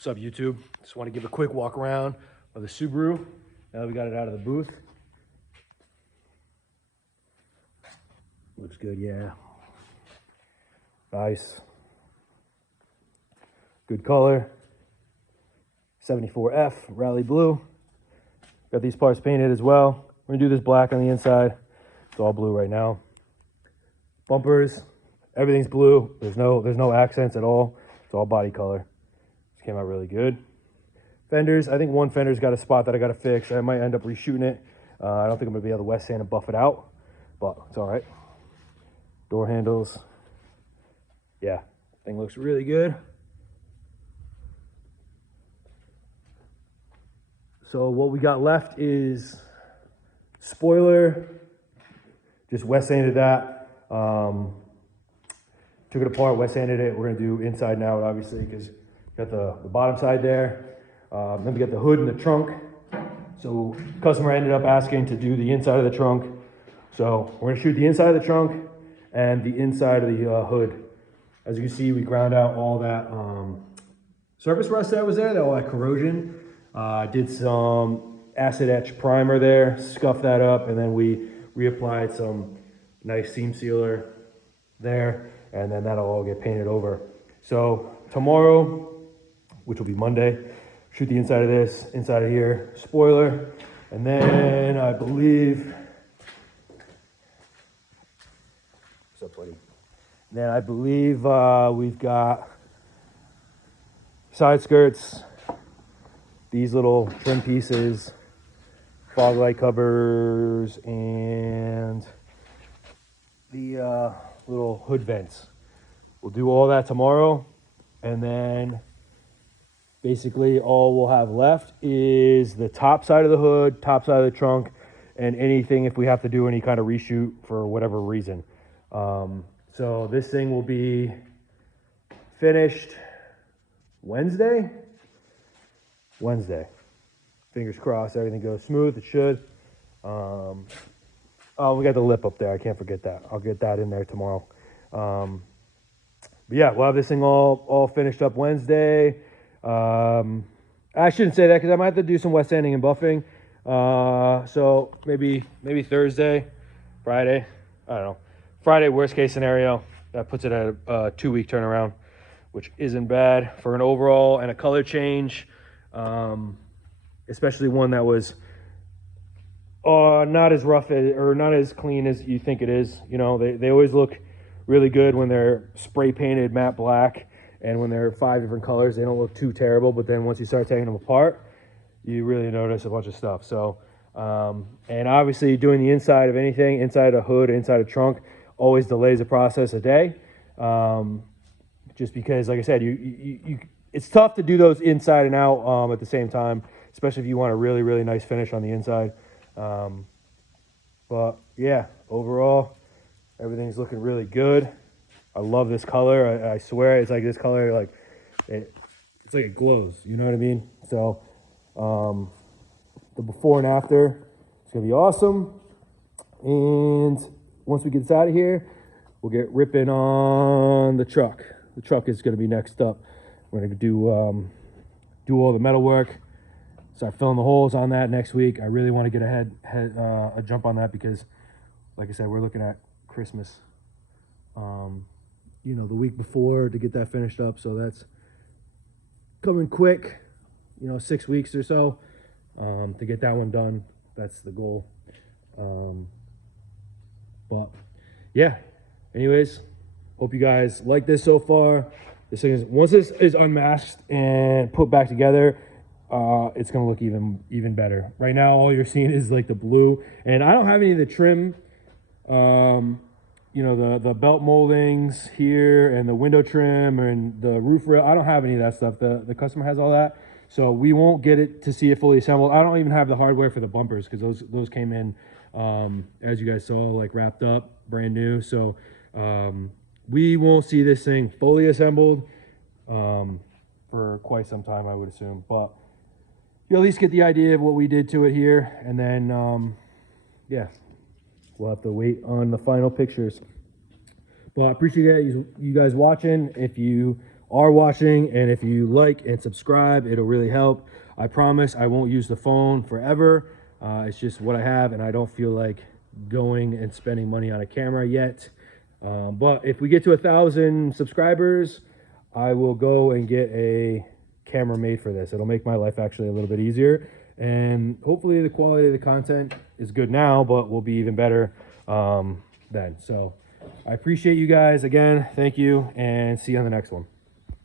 What's up, YouTube? Just want to give a quick walk around of the Subaru. Now that we got it out of the booth. Looks good, yeah. Nice. Good color. 74F, Rally Blue. Got these parts painted as well. We're gonna do this black on the inside. It's all blue right now. Bumpers, everything's blue. There's no accents at all. It's all body color. This came out really good. Fenders, I think one fender's got a spot that I gotta fix. I might end up reshooting it. I don't think I'm gonna be able to wet sand and buff it out, but it's all right. Door handles, yeah, thing looks really good. So what we got left is spoiler. Just wet sanded that. Took it apart, wet sanded it. We're gonna do inside and out, obviously, because got the bottom side there. Then we got the hood and the trunk. So customer ended up asking to do the inside of the trunk. So we're gonna shoot the inside of the trunk and the inside of the hood. As you can see, we ground out all that surface rust that was there, all that corrosion. Did some acid etch primer there, scuffed that up, and then we reapplied some nice seam sealer there, and then that'll all get painted over. So tomorrow, which will be Monday, shoot the inside of this, inside of here, spoiler, and then I believe, what's up, buddy? Then I believe we've got side skirts, these little trim pieces, fog light covers, and the little hood vents. We'll do all that tomorrow, and then basically all we'll have left is the top side of the hood, top side of the trunk, and anything if we have to do any kind of reshoot for whatever reason. So this thing will be finished Wednesday. Fingers crossed, everything goes smooth. It should. Oh, we got the lip up there. I can't forget that. I'll get that in there tomorrow. But yeah, we'll have this thing all finished up Wednesday. I shouldn't say that because I might have to do some wet sanding and buffing. So maybe Thursday, Friday. I don't know. Friday, worst case scenario. That puts it at a 2-week turnaround, which isn't bad for an overall and a color change. Especially one that was not as rough or not as clean as you think it is. You know, they always look really good when they're spray painted matte black, and when they're 5 different colors, they don't look too terrible. But then once you start taking them apart, you really notice a bunch of stuff. So, and obviously doing the inside of anything, inside a hood, inside a trunk, always delays the process a day. Just because, like I said, it's tough to do those inside and out at the same time, especially if you want a really, really nice finish on the inside. But yeah, overall, everything's looking really good. I love this color. I swear it's like this color, like it's like it glows. You know what I mean? So the before and after, it's gonna be awesome. And once we get this out of here, we'll get ripping on the truck. The truck is gonna be next up. We're gonna do all the metal work, start filling the holes on that next week. I really want to get a jump on that because, like I said, we're looking at Christmas, you know, the week before to get that finished up. So that's coming quick, you know, 6 weeks or so to get that one done. That's the goal. But yeah, anyways, hope you guys like this so far. This thing is, once this is unmasked and put back together, it's gonna look even better. Right now, all you're seeing is like the blue, and I don't have any of the trim. You know, the belt moldings here and the window trim and the roof rail. I don't have any of that stuff. The customer has all that, so we won't get it to see it fully assembled. I don't even have the hardware for the bumpers because those came in as you guys saw, like wrapped up, brand new. So we won't see this thing fully assembled for quite some time, I would assume. But you at least get the idea of what we did to it here, and then yeah, we'll have to wait on the final pictures. But I appreciate you guys watching. If you are watching, and if you like and subscribe, it'll really help. I promise I won't use the phone forever. It's just what I have, and I don't feel like going and spending money on a camera yet. But if we get to 1,000 subscribers, I will go and get a camera made for this. It'll make my life actually a little bit easier, and hopefully the quality of the content is good now, but will be even better then. So I appreciate you guys again. Thank you, and see you on the next one.